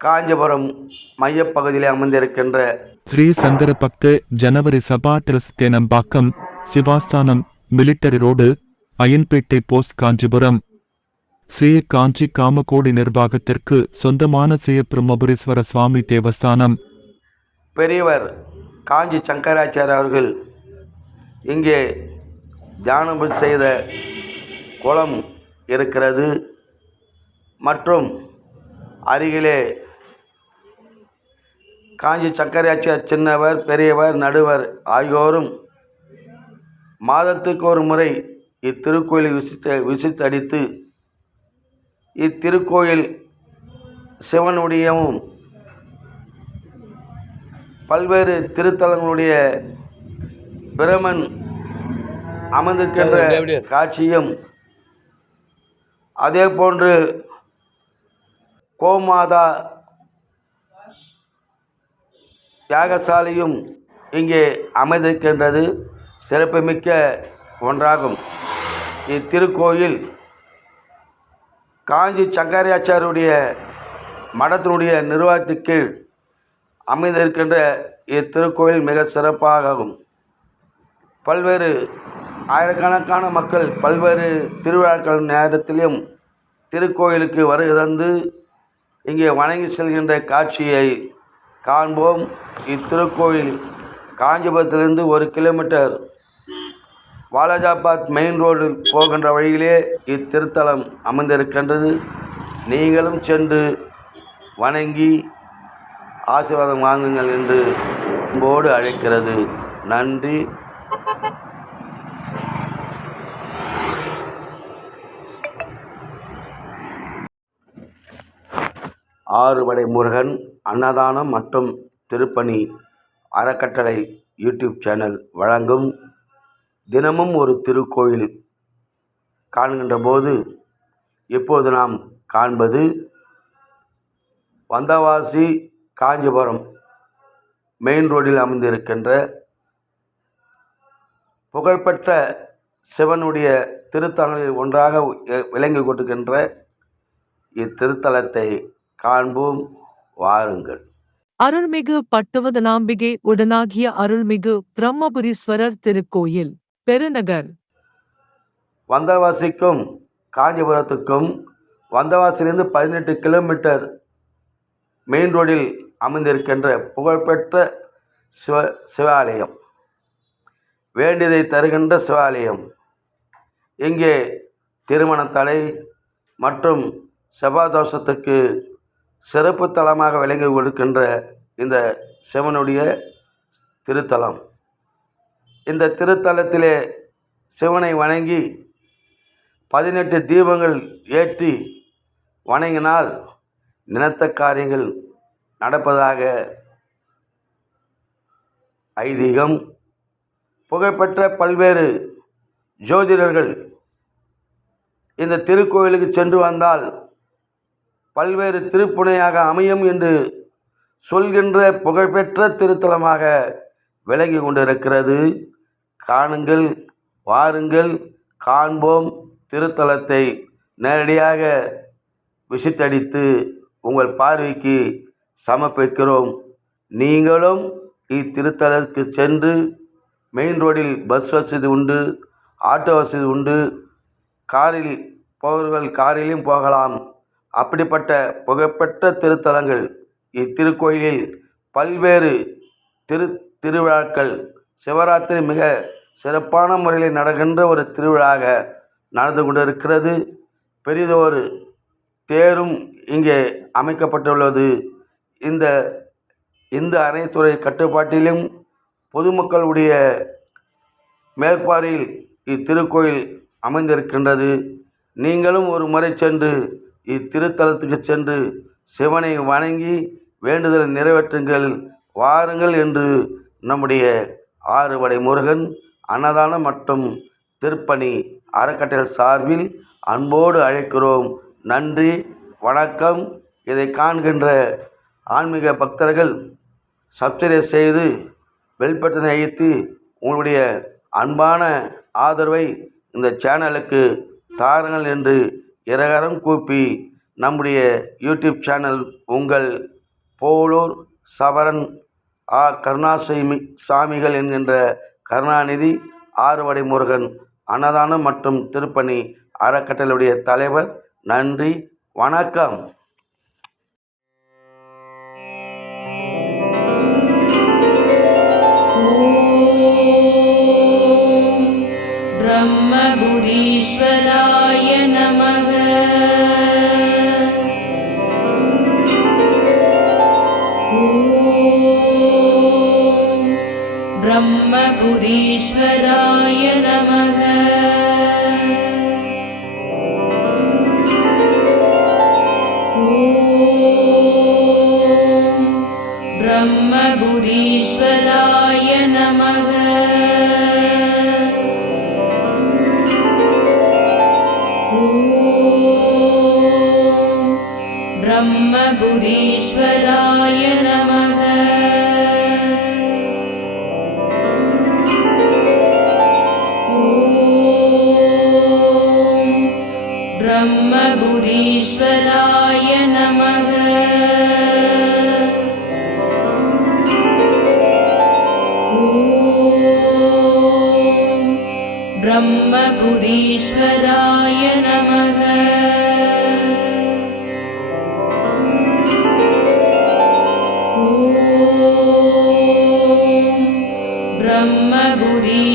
காஞ்சிபுரம் மையப்பகுதியில் அமர்ந்திருக்கின்ற ஸ்ரீ சங்கர பக்த ஜனவரி சபா திரஸ்தேனம்பாக்கம் Sivasthanam military road Ayanpettai post Kanchipuram. Sri Kanchi Kamakoti நிர்வாகத்திற்கு சொந்தமான ஸ்ரீ பிரம்மபுரீஸ்வர சுவாமி தேவஸ்தானம். பெரியவர் காஞ்சி சங்கராச்சாரியர் அவர்கள் இங்கே தியானம் செய்த குளம் இருக்கிறது. மற்றும் அருகிலே காஞ்சி சங்கராச்சாரியர் சின்னவர், பெரியவர், நடுவர் ஆகியோரும் மாதத்துக்கு ஒரு முறை இத்திருக்கோயிலை விசித்தடித்து இத்திருக்கோயில் சிவனுடையவும் பல்வேறு திருத்தலங்களுடைய பிரமன் அமர்ந்திருக்கின்ற காட்சியும், அதே போன்று கோமாதா யாகசாலையும் இங்கே அமைந்திருக்கின்றது. சிறப்புமிக்க ஒன்றாகும். இத்திருக்கோயில் காஞ்சி சங்கராச்சாரியருடைய மடத்தினுடைய நிர்வாகத்தின் கீழ் அமைந்திருக்கின்ற இத்திருக்கோயில் மிக சிறப்பாகும். பல்வேறு ஆயிரக்கணக்கான மக்கள் பல்வேறு திருவிழாக்கள் நேரத்திலும் திருக்கோயிலுக்கு வருகை தந்து இங்கே வணங்கி செல்கின்ற காட்சியை காண்போம். இத்திருக்கோயில் காஞ்சிபுரத்திலிருந்து 1 கிலோமீட்டர் வாலாஜாபாத் மெயின் ரோடு போகின்ற வழியிலே இத்திருத்தலம் அமைந்திருக்கின்றது. நீங்களும் சென்று வணங்கி ஆசீர்வாதம் வாங்குங்கள் என்று அன்போடு அழைக்கிறது. நன்றி. ஆறுபடை முருகன் அன்னதானம் மற்றும் திருப்பணி அறக்கட்டளை யூடியூப் சேனல் வழங்கும் தினமும் ஒரு திருக்கோயில் காணுகின்ற போது இப்போது நாம் காண்பது வந்தவாசி காஞ்சிபுரம் மெயின் ரோடில் அமைந்திருக்கின்ற புகழ்பெற்ற சிவனுடைய திருத்தலங்களில் ஒன்றாக விளங்கி கொண்டிருக்கின்ற இத்திருத்தலத்தை காண்போம், வாருங்கள். அருள்மிகு பட்டுவதனாம்பிகை உடனாகிய அருள்மிகு பிரம்மபுரீஸ்வரர் திருக்கோயில், பெருநகர். வந்தவாசிக்கும் காஞ்சிபுரத்துக்கும் வந்தவாசிலிருந்து 18 கிலோமீட்டர் மெயின் ரோடில் அமைந்திருக்கின்ற புகழ்பெற்ற சிவாலயம், வேண்டியதை தருகின்ற சிவாலயம். இங்கே திருமண தடை மற்றும் செவ்வாதோஷத்துக்கு சிறப்பு தலமாக விளங்கி கொடுக்கின்ற இந்த சிவனுடைய திருத்தலம். இந்த திருத்தலத்திலே சிவனை வணங்கி 18 தீபங்கள் ஏற்றி வணங்கினால் நினைத்த காரியங்கள் நடப்பதாக ஐதீகம். புகழ்பெற்ற பல்வேறு ஜோதிடர்கள் இந்த திருக்கோயிலுக்கு சென்று வந்தால் பல்வேறு திருப்புனையாக அமையும் என்று சொல்கின்ற புகழ்பெற்ற திருத்தலமாக விளங்கி கொண்டிருக்கிறது. காணுங்கள், வாருங்கள், காண்போம். திருத்தலத்தை நேரடியாக விசித்தடித்து உங்கள் பார்வைக்கு சமர்ப்பிக்கிறோம். நீங்களும் இத்திருத்தலத்துக்கு சென்று மெயின் ரோடில் பஸ் வசதி உண்டு, ஆட்டோ வசதி உண்டு. காரில் போகிறவர்கள் காரிலும் போகலாம். அப்படிப்பட்ட புகழ்பெற்ற திருத்தலங்கள் இத்திருக்கோயிலில் பல்வேறு திருவிழாக்கள். சிவராத்திரி மிக சிறப்பான முறையில் நடக்கின்ற ஒரு திருவிழாக நடந்து கொண்டிருக்கிறது. பெரிதொரு தேரும் இங்கே அமைக்கப்பட்டுள்ளது. இந்த அணைத்துறை கட்டுப்பாட்டிலும் பொதுமக்களுடைய மேற்பார்வையில் இத்திருக்கோயில் அமைந்திருக்கின்றது. நீங்களும் ஒரு முறை சென்று இத்திருத்தலத்துக்கு சென்று சிவனை வணங்கி வேண்டுதலை நிறைவேற்றுங்கள், வாருங்கள் என்று நம்முடைய ஆறுபடை முருகன் அன்னதானம் மற்றும் திருப்பணி அறக்கட்டளை சார்பில் அன்போடு அழைக்கிறோம். நன்றி, வணக்கம். இதை காண்கின்ற ஆன்மீக பக்தர்கள் சப்ஸ்கிரைப் செய்து பெல் பட்டனை அழுத்தி உங்களுடைய அன்பான ஆதரவை இந்த சேனலுக்கு தாருங்கள் என்று இரகரம் கூப்பி நம்முடைய யூடியூப் சேனல் உங்கள் போலூர் சவரன் சாமிகள் என்கின்ற கருணாநிதி ஆறுபடை முருகன் அன்னதானம் மற்றும் திருப்பணி அறக்கட்டளையுடைய தலைவர். நன்றி, வணக்கம். பிரம்மபுரீஸ்வராய நமக. ஓம் பிரம்மபுரீஸ்வராய நமக. ஓம் பிரம்மபுரீஸ்வராய நமக. பிரம்மபுரீஸ்வராய நமக. ஓம் பிரம்மபுரீஸ்வராய நமக. ஓம் பிரம்மபுரீஸ்வராய நமக.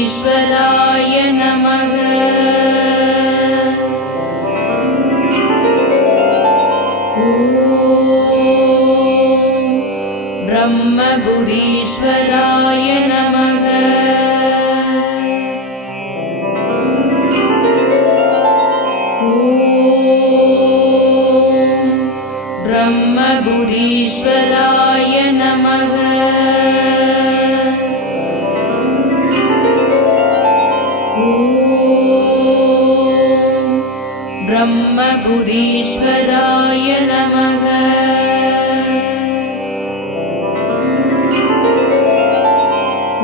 பிரம்மபுரீஸ்வராய நமக. ஓம் பிரம்மபுரீஸ்வராய நமக. ஓம் பிரம்மபுரீஸ்வராய நமக. ஓம் பிரம்மபுரீஸ்வராய நமக.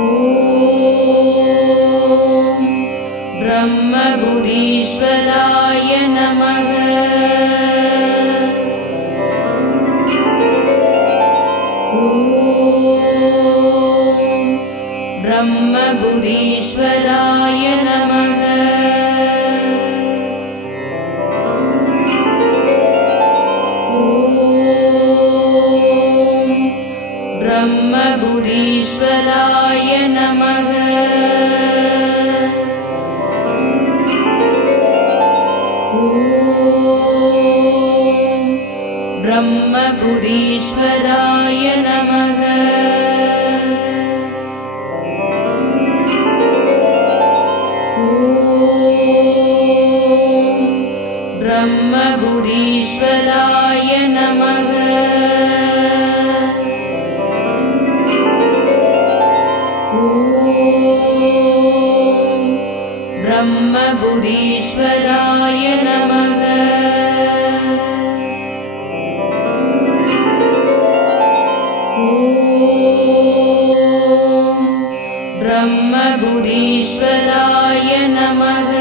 ஓம் பிரம்மபுரீஸ்வராய நமக. ஓம் பிரம்மபுரீஸ்வராய நமக. ஓம் பிரம்மபுரீஸ்வராய நமக. ஓம் பிரம்மபுரீஸ்வராய நமக. ஓம் பிரம்மபுரீஸ்வராய நமக. ஓம் பிரம்மபுரீஸ்வராய நமக. ஓம் பிரம்மபுரீஸ்வராய நமக.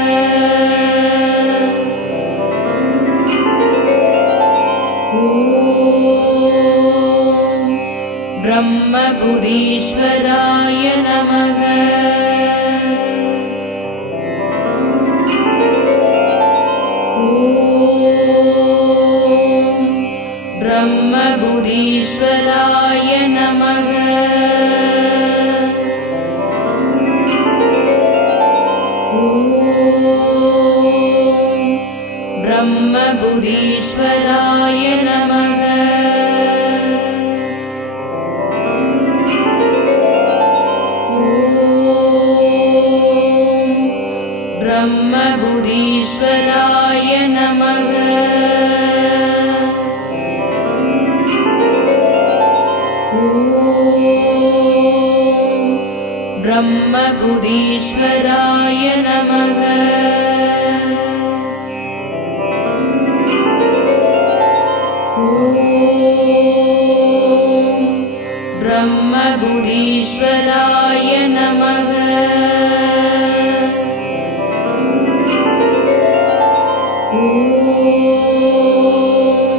ஓம் பிரம்மபுரீஸ்வராய நமக. ஓம் பிரம்மபுரீஸ்வராய நமக. ஓம் பிரம்மபுரீஸ்வராய நமக. ஓம் பிரம்மபுரீஸ்வராய நமக. ஓம் பிரம்மபுரீஸ்வராய நமக. ஓம் பிரம்மபுரீஸ்வராய நமக. ஓம்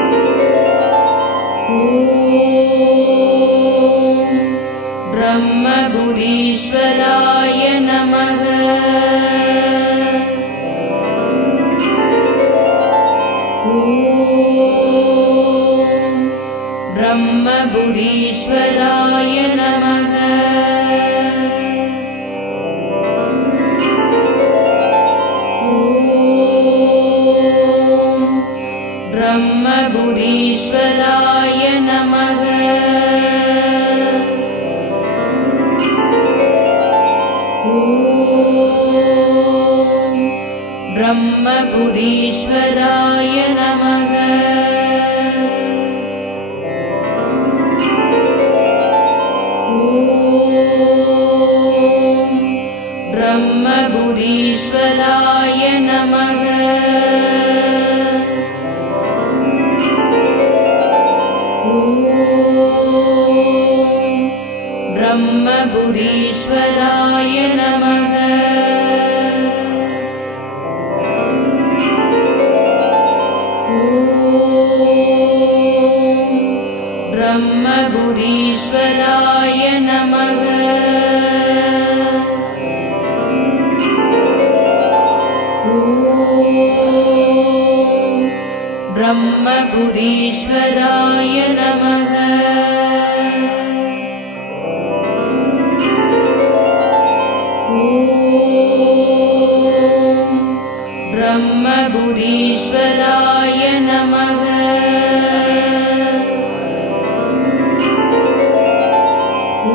ब्रह्मपुरीश्वराय नमः। ॐ ब्रह्मपुरीश्वराय नमः। ॐ ब्रह्मपुरीश्वराय नमः। ॐ ब्रह्मपुरीश्वराय नमः। ॐ ब्रह्मपुरीश्वराय नमः। ॐ ब्रह्मपुरीश्वराय नमः। ॐ ब्रह्मपुरीश्वराय नमः। ॐ ब्रह्मपुरीश्वराय नमः। ॐ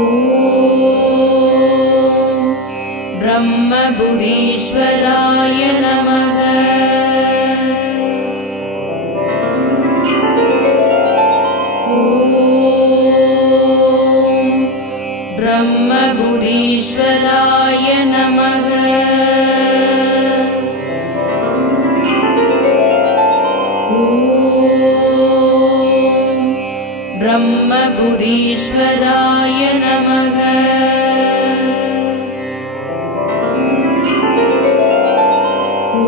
ब्रह्मपुरीश्वराय नमः। ॐ ब्रह्मपुरीश्वराय नमः। ॐ ब्रह्मपुरीश्वराय नमः। ॐ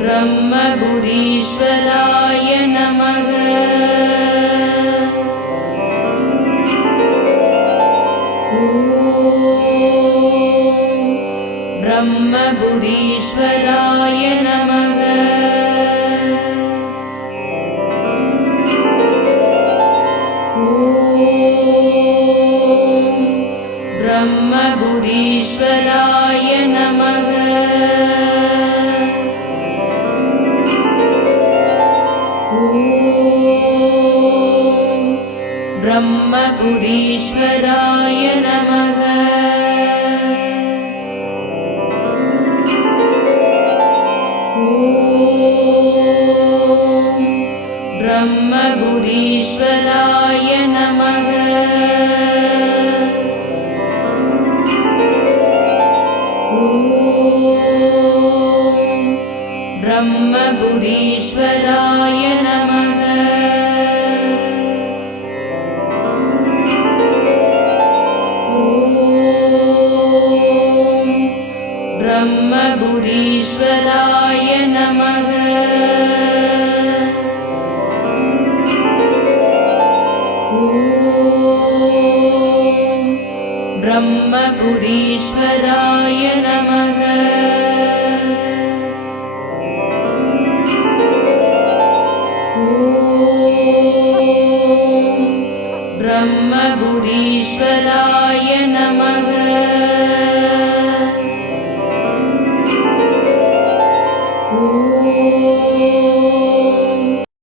ब्रह्मपुरीश्वराय नमः। ॐ ब्रह्मपुरीश्वराय नमः। ॐ ब्रह्मपुरीश्वराय नमः। ॐ ब्रह्मपुरीश्वराय नमः। ॐ ब्रह्मपुरीश्वराय नमः। ॐ ब्रह्मपुरीश्वराय नमः। ॐ ब्रह्मपुरीश्वराय नमः। ॐ ब्रह्मपुरीश्वराय नमः। ॐ ब्रह्मपुरीश्वराय नमः।